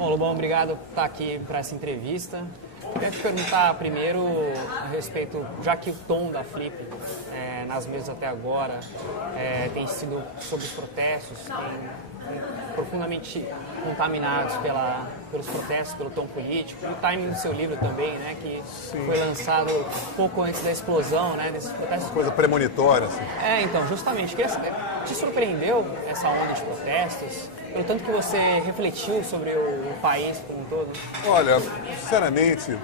Bom, Lobão, obrigado por estar aqui para essa entrevista. Queria te perguntar primeiro a respeito, já que o tom da Flip nas mesas até agora tem sido sobre os protestos, profundamente contaminados pelos protestos, pelo tom político, e o timing do seu livro também, né, que foi lançado pouco antes da explosão, né, desses protestos. Coisa premonitória, assim. Então, justamente, te surpreendeu essa onda de protestos? Pelo tanto que você refletiu sobre o país como um todo? Olha, sinceramente,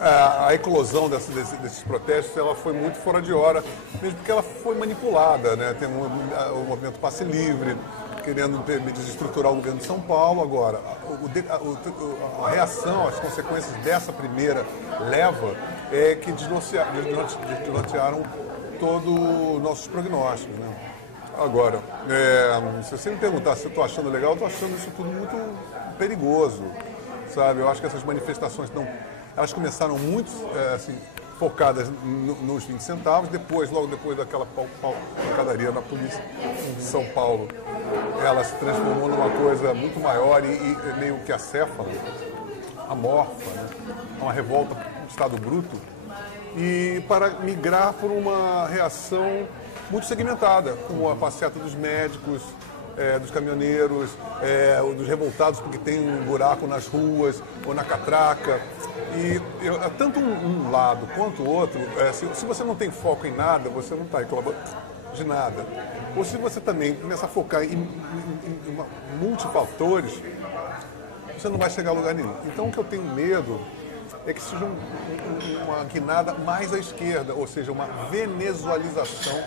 a eclosão desses protestos ela foi muito fora de hora, mesmo porque ela foi manipulada, né? Tem o movimento Passe Livre, querendo desestruturar o governo de São Paulo. Agora, a reação, as consequências dessa primeira leva é que desnortearam todos os nossos prognósticos, né? Agora, se você me perguntar se eu estou achando legal, eu estou achando isso tudo muito perigoso, sabe? Eu acho que essas manifestações elas começaram muito assim, focadas nos 20 centavos, logo depois daquela pancadaria na polícia de São Paulo, ela se transformou numa coisa muito maior e meio que acéfala, amorfa, né? Uma revolta do Estado bruto, e para migrar por uma reação muito segmentada, como a passeata dos médicos, dos caminhoneiros, dos revoltados porque tem um buraco nas ruas ou na catraca. E tanto um lado quanto o outro, se você não tem foco em nada, você não está reclamando de nada. Ou se você também começa a focar em multifatores, você não vai chegar a lugar nenhum. Então o que eu tenho medo é que seja uma guinada mais à esquerda, ou seja, uma venezualização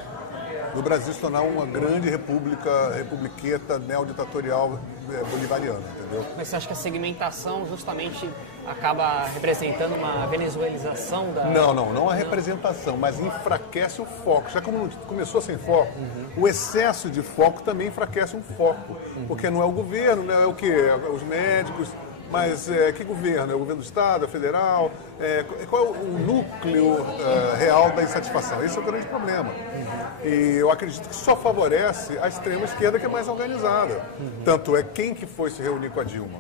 do Brasil se tornar uma grande republiqueta neoditatorial bolivariana, entendeu? Mas você acha que a segmentação justamente acaba representando uma venezuelização da... Não a representação, mas enfraquece o foco. Já como começou sem foco, o excesso de foco também enfraquece um foco, porque não é o governo, né? É o quê? Os médicos. Mas que governo? É o governo do Estado, é federal? Qual é o núcleo real da insatisfação? Esse é o grande problema. E eu acredito que só favorece a extrema esquerda, que é mais organizada. Tanto é quem que foi se reunir com a Dilma?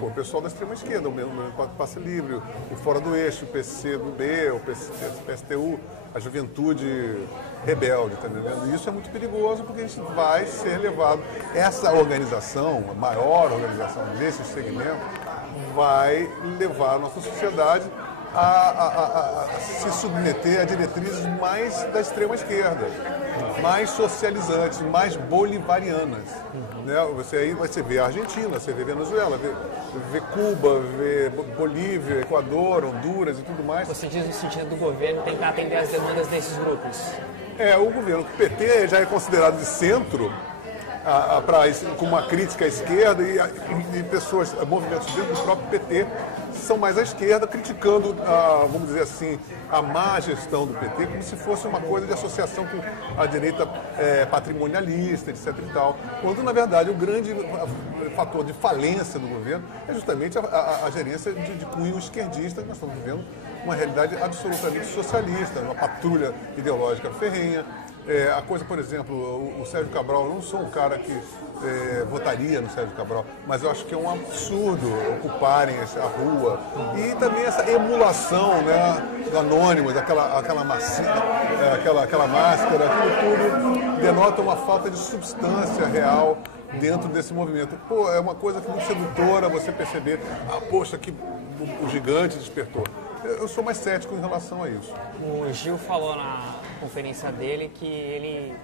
Foi o pessoal da extrema esquerda, o Passe Livre, o Fora do Eixo, o PCdoB, o PSTU, a juventude rebelde, tá entendendo? E isso é muito perigoso, porque a gente vai ser levado, essa organização, a maior organização desse segmento, vai levar a nossa sociedade a se submeter a diretrizes mais da extrema esquerda, mais socializantes, mais bolivarianas. Né? Você vê a Argentina, você vê a Venezuela, vê Cuba, vê Bolívia, Equador, Honduras e tudo mais. Você diz no sentido do governo tentar atender as demandas desses grupos? O governo, o PT já é considerado de centro, com uma crítica à esquerda, e pessoas, movimentos dentro do próprio PT são mais à esquerda, criticando, vamos dizer assim, a má gestão do PT, como se fosse uma coisa de associação com a direita patrimonialista, etc. e tal. Quando, na verdade, o grande fator de falência do governo é justamente a gerência de cunho esquerdista. Nós estamos vivendo uma realidade absolutamente socialista, uma patrulha ideológica ferrenha. A coisa, por exemplo, o Sérgio Cabral, eu não sou um cara que votaria no Sérgio Cabral, mas eu acho que é um absurdo ocuparem a rua. E também essa emulação, né, do Anônimos, aquela massinha, aquela máscara, aquilo tudo denota uma falta de substância real dentro desse movimento. É uma coisa que muito sedutora você perceber, poxa, que o gigante despertou. Eu sou mais cético em relação a isso. O Gil falou na conferência dele que ele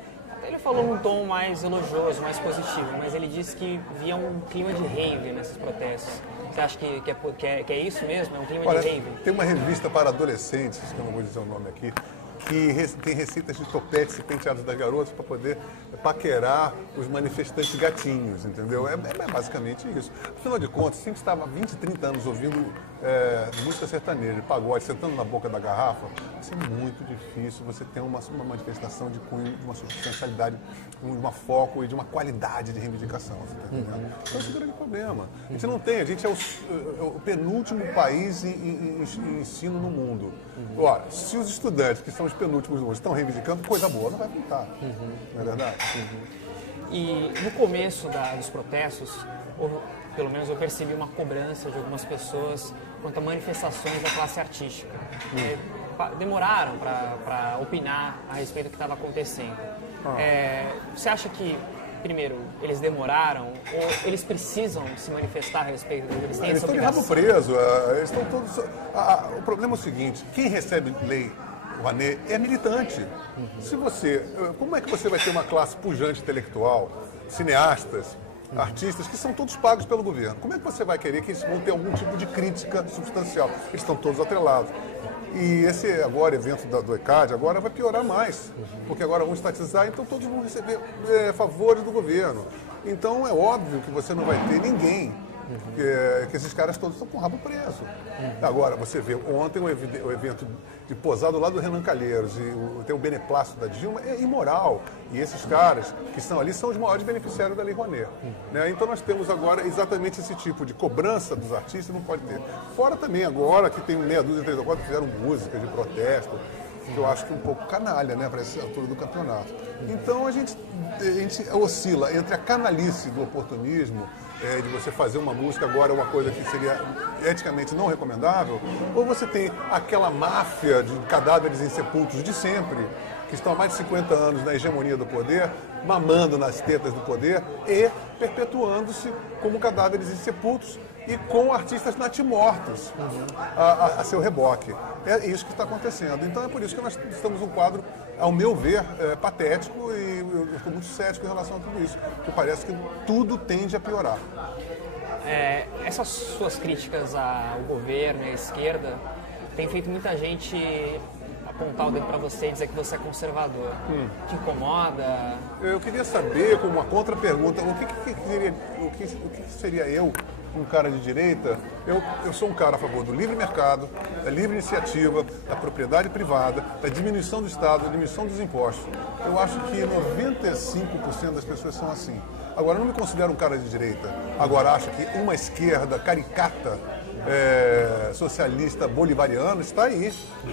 falou num tom mais elogioso, mais positivo, mas ele disse que via um clima de rave nesses protestos. Você acha que é isso mesmo? É um clima de rave? Tem uma revista para adolescentes, que eu não vou dizer o nome aqui, que tem receitas de topetes e penteados das garotas para poder paquerar os manifestantes gatinhos, entendeu? É basicamente isso. Afinal de contas, se a gente estava 20, 30 anos ouvindo música sertaneja, pagode, sentando na boca da garrafa, vai ser muito difícil você ter uma manifestação de cunho, de uma substancialidade, de um foco e de uma qualidade de reivindicação. Você tá entendendo? Então, esse é o grande problema. A gente não tem, a gente é o penúltimo país em ensino no mundo. Ora, se os estudantes, que são os penúltimos no mundo, estão reivindicando, coisa boa não vai pintar. Não é verdade? E no começo dos protestos, pelo menos eu percebi uma cobrança de algumas pessoas quanto a manifestações da classe artística. Demoraram para opinar a respeito do que estava acontecendo. Você acha que, primeiro, eles demoraram ou eles precisam se manifestar a respeito do que eles têm essa obrigação? Estão de rabo preso, eles estão todos... O problema é o seguinte, quem recebe lei Rouanet é militante. Se você... Como é que você vai ter uma classe pujante intelectual, cineastas, artistas que são todos pagos pelo governo? Como é que você vai querer que eles vão ter algum tipo de crítica substancial? Eles estão todos atrelados. E esse agora evento do ECAD agora vai piorar mais, porque agora vão estatizar, então todos vão receber favores do governo. Então é óbvio que você não vai ter ninguém, que esses caras todos estão com o rabo preso. Agora, você vê, ontem o evento de posado lá do Renan Calheiros e tem o beneplácito da Dilma, é imoral. E esses caras que estão ali são os maiores beneficiários da Lei Rouanet. Né? Então nós temos agora exatamente esse tipo de cobrança dos artistas, não pode ter. Fora também agora que tem meia dúzia, 3 ou 4 que fizeram música de protesto, que eu acho que é um pouco canalha, né, para essa altura do campeonato. Então a gente oscila entre a canalice do oportunismo, de você fazer uma música agora é uma coisa que seria eticamente não recomendável, ou você tem aquela máfia de cadáveres insepultos de sempre, que estão há mais de 50 anos na hegemonia do poder, mamando nas tetas do poder e perpetuando-se como cadáveres insepultos e com artistas natimortos a seu reboque. É isso que está acontecendo. Então é por isso que nós estamos num quadro, ao meu ver, patético, e eu estou muito cético em relação a tudo isso, porque parece que tudo tende a piorar. Essas suas críticas ao governo e à esquerda tem feito muita gente apontar o dedo para você e dizer que você é conservador. Te incomoda? Eu queria saber, como uma contra-pergunta, o que seria eu, um cara de direita? Eu sou um cara a favor do livre mercado, da livre iniciativa, da propriedade privada, da diminuição do Estado, da diminuição dos impostos. Eu acho que 95% das pessoas são assim. Agora, eu não me considero um cara de direita. Agora, acho que uma esquerda caricata, socialista bolivariano está aí.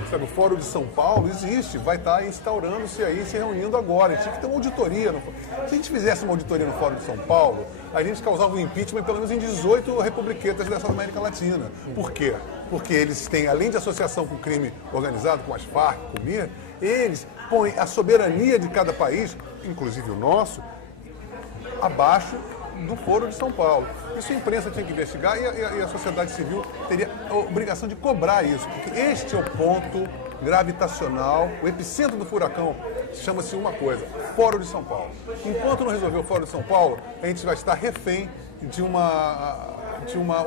Sabe, o Fórum de São Paulo existe, vai estar instaurando-se aí, se reunindo agora. Tinha que ter uma auditoria. Se a gente fizesse uma auditoria no Fórum de São Paulo, a gente causava um impeachment pelo menos em 18 republiquetas dessa América Latina. Por quê? Porque eles têm, além de associação com crime organizado, com as Farc, com o MIR, eles põem a soberania de cada país, inclusive o nosso, abaixo do Foro de São Paulo. Isso a imprensa tinha que investigar e a sociedade civil teria a obrigação de cobrar isso, porque este é o ponto gravitacional, o epicentro do furacão, chama-se uma coisa, Foro de São Paulo. Enquanto não resolver o Foro de São Paulo, a gente vai estar refém de uma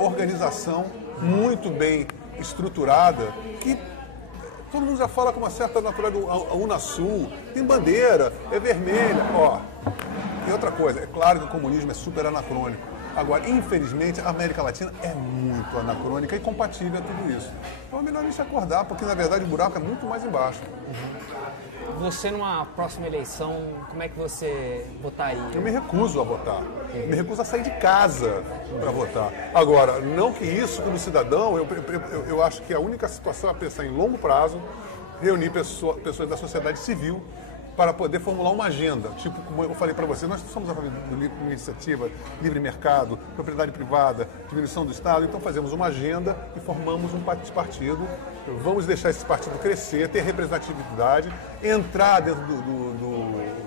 organização muito bem estruturada que todo mundo já fala com uma certa naturalidade, a Unasul, tem bandeira, é vermelha, E outra coisa, é claro que o comunismo é super anacrônico. Agora, infelizmente, a América Latina é muito anacrônica e compatível a tudo isso. Então é melhor a gente acordar, porque na verdade o buraco é muito mais embaixo. Você, numa próxima eleição, como é que você votaria? Eu me recuso a votar. Eu me recuso a sair de casa para votar. Agora, não que isso, como cidadão, eu acho que a única situação é pensar em longo prazo, reunir pessoas da sociedade civil para poder formular uma agenda. Tipo, como eu falei para você, nós somos a favor de iniciativa, livre mercado, propriedade privada, diminuição do Estado, então fazemos uma agenda e formamos um partido. Vamos deixar esse partido crescer, ter representatividade, entrar dentro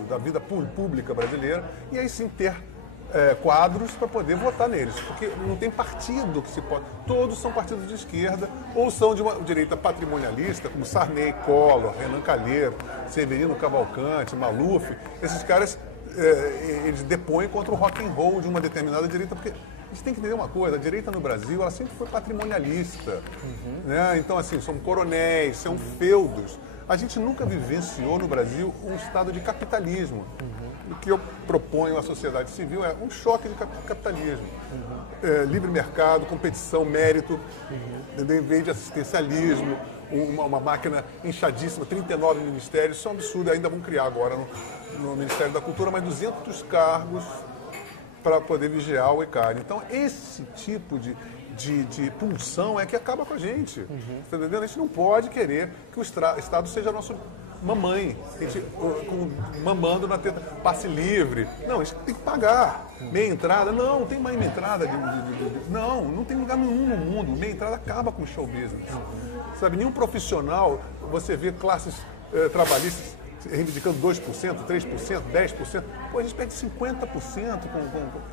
da vida pública brasileira e aí sim ter quadros para poder votar neles, porque não tem partido que se pode... Todos são partidos de esquerda ou são de uma direita patrimonialista, como Sarney, Collor, Renan Calheiros, Severino Cavalcante, Maluf. Esses caras, eles depõem contra o rock and roll de uma determinada direita, porque a gente tem que entender uma coisa, a direita no Brasil, ela sempre foi patrimonialista. Né? Então, assim, são coronéis, são feudos. A gente nunca vivenciou no Brasil um estado de capitalismo. O que eu proponho à sociedade civil é um choque de capitalismo. Livre mercado, competição, mérito, em vez de assistencialismo, uma máquina inchadíssima, 39 ministérios, isso é um absurdo, ainda vão criar agora no Ministério da Cultura mais 200 cargos para poder vigiar o ECAD. Então, esse tipo de pulsão é que acaba com a gente. Tá entendendo? A gente não pode querer que o Estado seja mamãe, mamando na teta, passe livre. Não, a gente tem que pagar. Meia entrada, não tem mais meia entrada. Não tem lugar nenhum no mundo. Meia entrada acaba com o show business. Sabe, nenhum profissional, você vê classes trabalhistas reivindicando 2%, 3%, 10%. Pô, a gente perde 50%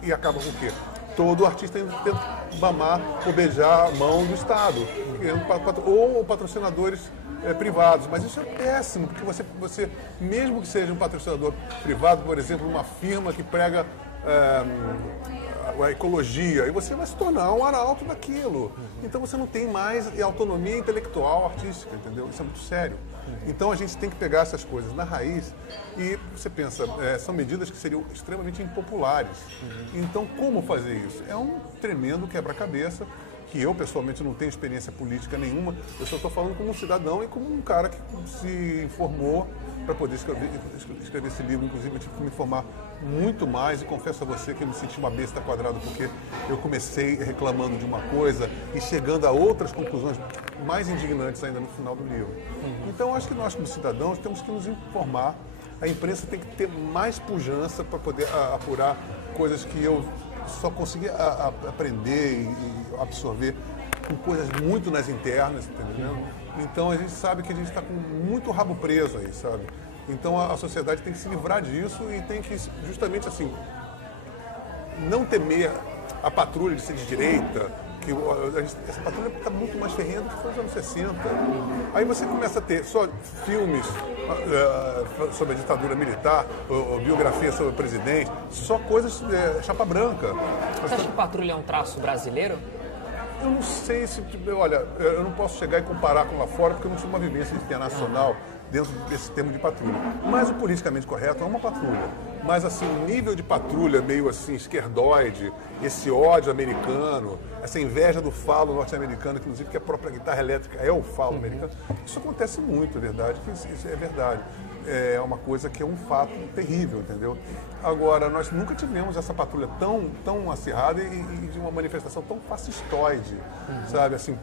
e acaba com o quê? Todo artista tenta mamar ou beijar a mão do Estado, ou patrocinadores privados. Mas isso é péssimo, porque você, mesmo que seja um patrocinador privado, por exemplo, uma firma que prega a ecologia, e você vai se tornar um arauto daquilo. Então você não tem mais autonomia intelectual, artística, entendeu? Isso é muito sério. Então a gente tem que pegar essas coisas na raiz e você pensa, são medidas que seriam extremamente impopulares. Então como fazer isso? É um tremendo quebra-cabeça que eu pessoalmente não tenho experiência política nenhuma, eu só estou falando como um cidadão e como um cara que se informou para poder escrever esse livro. Inclusive eu tive que me informar muito mais e confesso a você que eu me senti uma besta quadrada porque eu comecei reclamando de uma coisa e chegando a outras conclusões mais indignantes ainda no final do livro. Então acho que nós como cidadãos temos que nos informar, a imprensa tem que ter mais pujança para poder apurar coisas que eu só consegui aprender e absorver com coisas muito nas internas, entendeu? Então a gente sabe que a gente está com muito rabo preso aí, sabe? Então a sociedade tem que se livrar disso e tem que justamente assim não temer a patrulha de ser de direita, que essa patrulha está muito mais ferrenha do que foi nos anos 60. Aí você começa a ter só filmes sobre a ditadura militar, ou biografia sobre o presidente, só coisas chapa branca. Você acha que patrulha é um traço brasileiro? Eu não sei se... Olha, eu não posso chegar e comparar com lá fora, porque eu não tive uma vivência internacional dentro desse termo de patrulha. Mas o politicamente correto é uma patrulha. Mas, assim, o nível de patrulha meio, assim, esquerdoide, esse ódio americano, essa inveja do falo norte-americano, inclusive que a própria guitarra elétrica é o falo americano, isso acontece muito, é verdade, que isso é verdade. É uma coisa que é um fato terrível, entendeu? Agora, nós nunca tivemos essa patrulha tão acirrada e de uma manifestação tão fascistoide, sabe? Assim,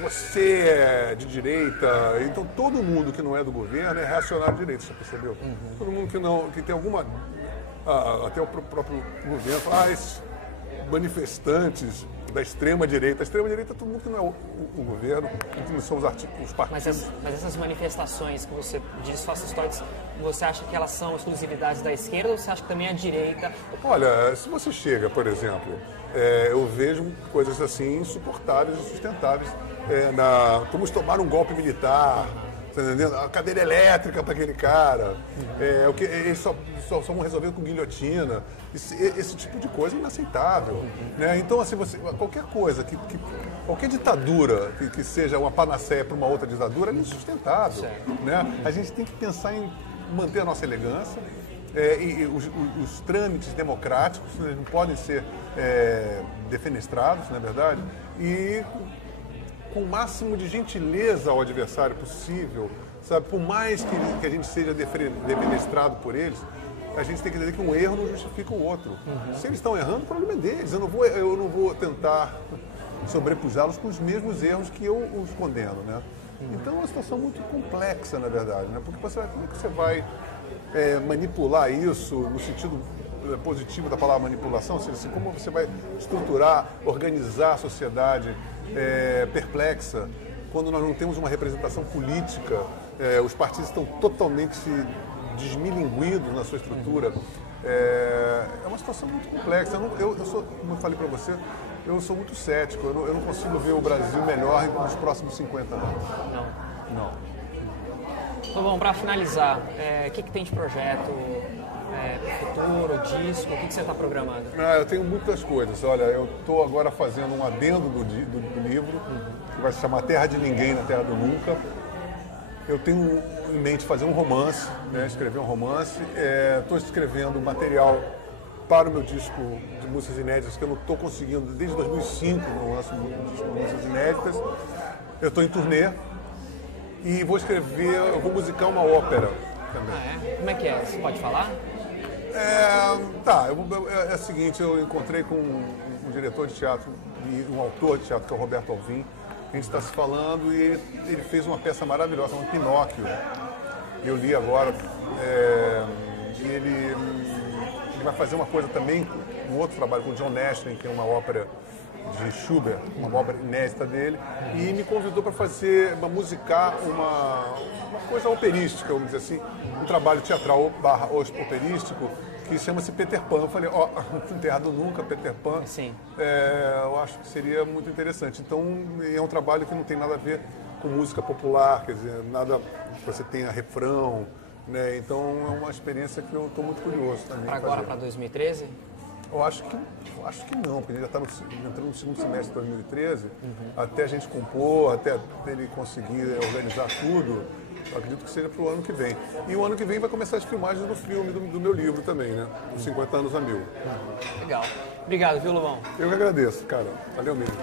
você é de direita, então todo mundo que não é do governo é reacionário de direita, você percebeu? Todo mundo que tem alguma... até o próprio governo fala, esses manifestantes da extrema-direita. A extrema-direita é todo mundo que não é o governo, que não são os partidos. Mas essas manifestações que você diz fascistas, você acha que elas são exclusividades da esquerda ou você acha que também a direita... Olha, se você chega, por exemplo, eu vejo coisas assim insuportáveis e sustentáveis. Vamos tomar um golpe militar, tá entendendo? A cadeira elétrica para aquele cara, eles só vão resolver com guilhotina. Esse tipo de coisa é inaceitável. Né? Então, assim, qualquer coisa, qualquer ditadura que seja uma panaceia para uma outra ditadura é insustentável. Né? A gente tem que pensar em manter a nossa elegância. E os trâmites democráticos não podem ser defenestrados, não é verdade? E com o máximo de gentileza ao adversário possível, sabe? Por mais que a gente seja defenestrado por eles, a gente tem que entender que um erro não justifica o outro. Se eles estão errando, o problema é deles. Eu não vou tentar sobrepujá-los com os mesmos erros que eu os condeno, né? Então é uma situação muito complexa, na verdade, né? Porque como é que você vai manipular isso no sentido positivo da palavra manipulação, ou seja, assim, como você vai estruturar, organizar a sociedade perplexa, quando nós não temos uma representação política, os partidos estão totalmente desmilinguidos na sua estrutura. É uma situação muito complexa. Eu sou, como eu falei para você, eu sou muito cético, eu não consigo ver o Brasil melhor nos próximos 50 anos. Não. Então, bom, para finalizar, o que tem de projeto? Futuro, disco, o que você está programando? Eu tenho muitas coisas. Olha, eu estou agora fazendo um adendo do livro, que vai se chamar Terra de Ninguém na Terra do Nunca. Eu tenho em mente fazer um romance, né, escrever um romance. Estou escrevendo material para o meu disco de músicas inéditas, que eu não estou conseguindo, desde 2005 não lanço músicas inéditas. Eu estou em turnê e vou musicar uma ópera também. Como é que é? Você pode falar? É o seguinte, eu encontrei com um diretor de teatro e um autor de teatro, que é o Roberto Alvim. A gente está se falando e ele fez uma peça maravilhosa, um Pinóquio. eu li agora, e ele vai fazer uma coisa também, um outro trabalho com o John Nashville, que é uma ópera de Schubert, uma obra inédita dele, e me convidou para fazer, musicar uma coisa operística, vamos dizer assim, um trabalho teatral barra operístico, que chama-se Peter Pan. Eu falei, não tem errado nunca, Peter Pan. Sim. Eu acho que seria muito interessante. Então, é um trabalho que não tem nada a ver com música popular, quer dizer, nada que você tenha refrão, né? Então, é uma experiência que eu estou muito curioso também. Para agora, para 2013? Eu acho que não, porque ele já está entrando no segundo semestre de 2013, até a gente compor, até ele conseguir organizar tudo, eu acredito que seja para o ano que vem. E o ano que vem vai começar as filmagens do filme, do meu livro também, né? Os 50 anos a 1000. Legal. Obrigado, viu, Lobão? Eu que agradeço, cara. Valeu mesmo.